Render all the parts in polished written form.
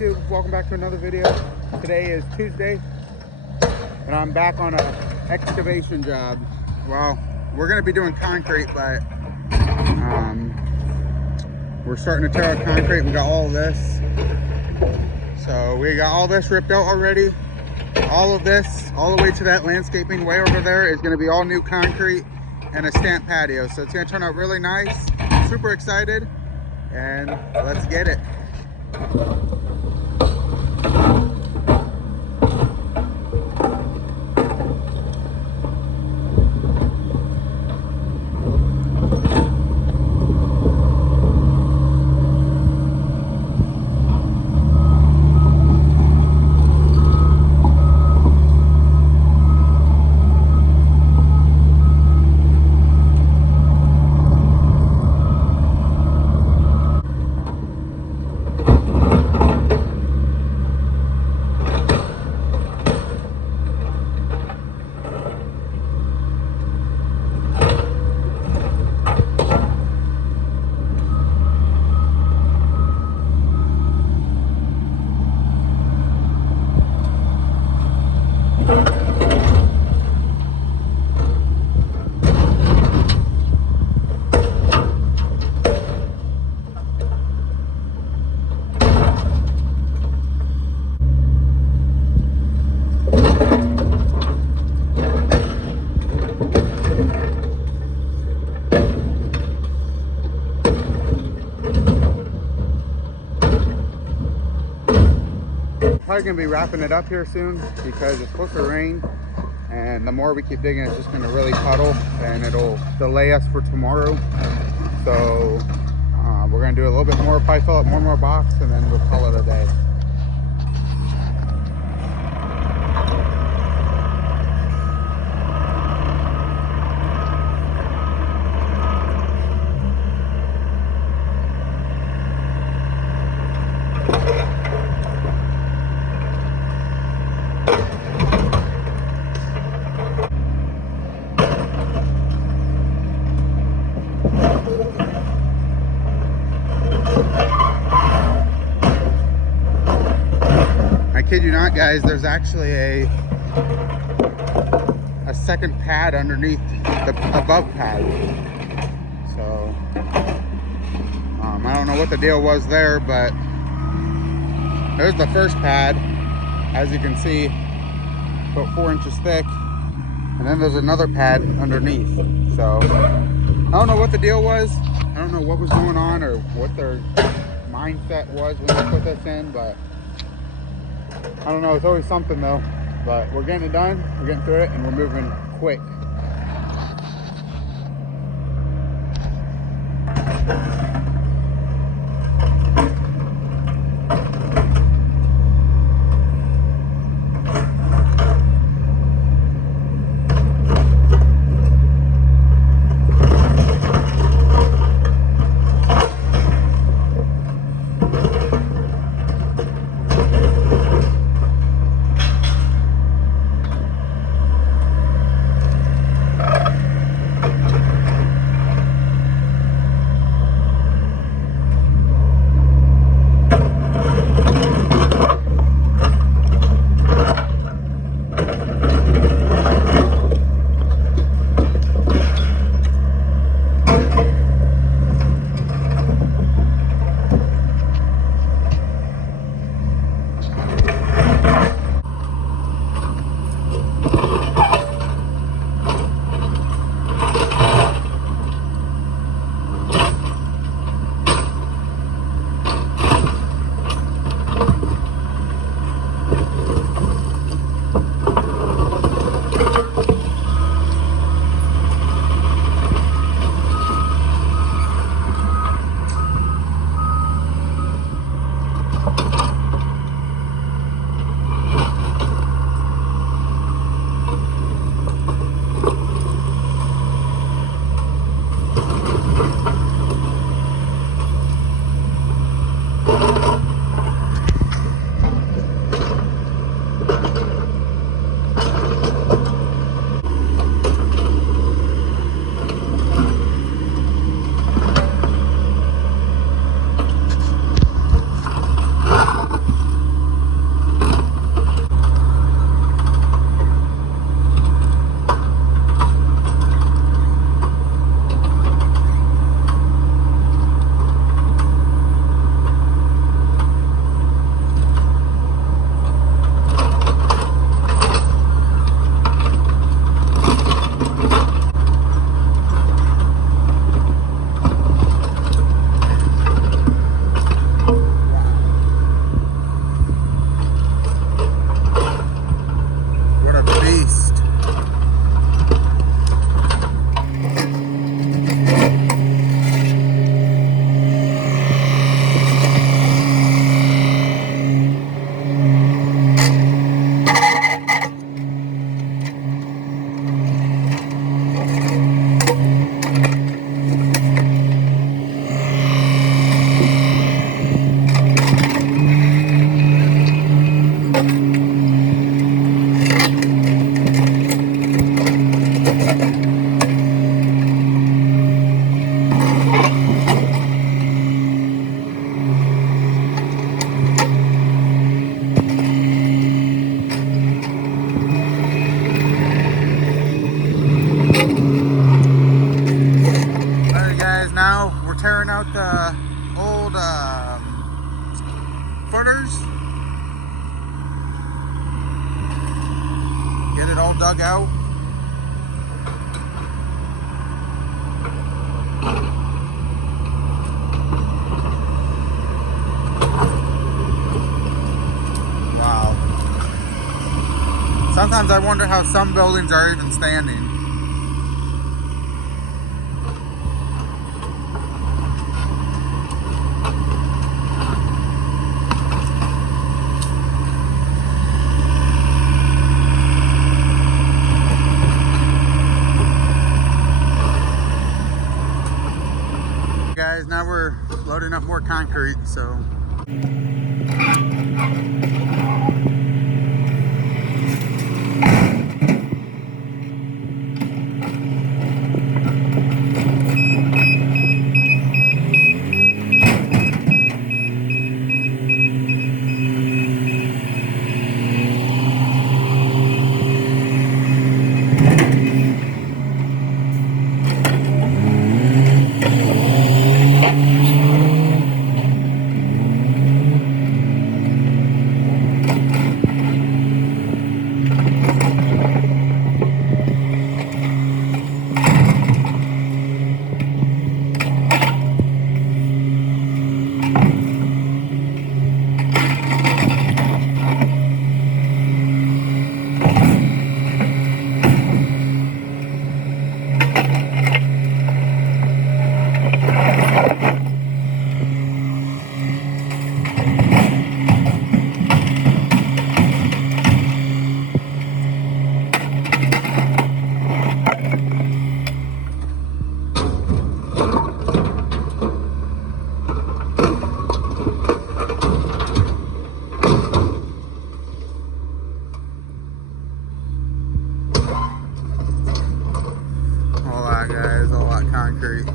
YouTube? Welcome back to another video. Today is Tuesday and I'm back on an excavation job. Well, we're going to be doing concrete, but we're starting to tear out concrete. We got all of this. So we got all this ripped out already. All of this, all the way to that landscaping way over there, is going to be all new concrete and a stamp patio. So it's going to turn out really nice. Super excited, and let's get it. Probably gonna be wrapping it up here soon because it's supposed to rain, and the more we keep digging, it's just gonna really puddle and it'll delay us for tomorrow. So we're gonna do a little bit more, probably fill up one more box, and then we'll call it a day. I kid you not, guys, there's actually a second pad underneath the above pad. So I don't know what the deal was there, but there's the first pad, as you can see, about 4 inches thick, and then there's another pad underneath. So I don't know what the deal was. I don't know what was going on or what their mindset was when they put this in, but I don't know. It's always something though. But we're getting it done, we're getting through it, and we're moving quick. now we're tearing out the old footers. Get it all dug out. Wow. Sometimes I wonder how some buildings are even standing. Guys, now we're loading up more concrete, so guys, a lot of concrete.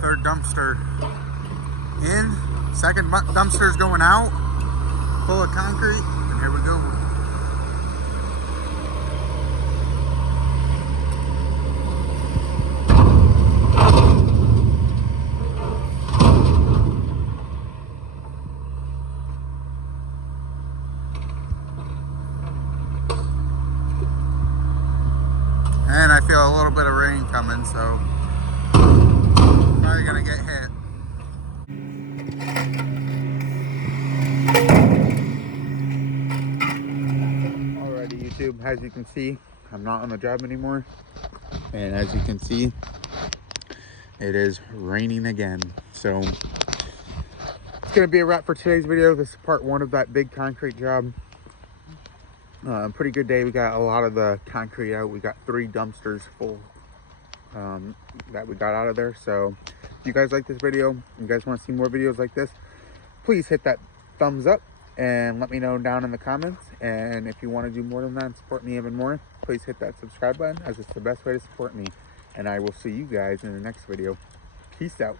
Third dumpster in, second dumpster's going out, full of concrete, and here we go. And I feel a little bit of rain coming, so probably gonna get hit. Alrighty, YouTube, as you can see, I'm not on the job anymore. And as you can see, it is raining again. So it's gonna be a wrap for today's video. This is part one of that big concrete job. Pretty good day. We got a lot of the concrete out. We got 3 dumpsters full that we got out of there. So if you guys like this video, you guys want to see more videos like this, please hit that thumbs up and let me know down in the comments. And if you want to do more than that and support me even more, please hit that subscribe button, as it's the best way to support me. And I will see you guys in the next video. Peace out.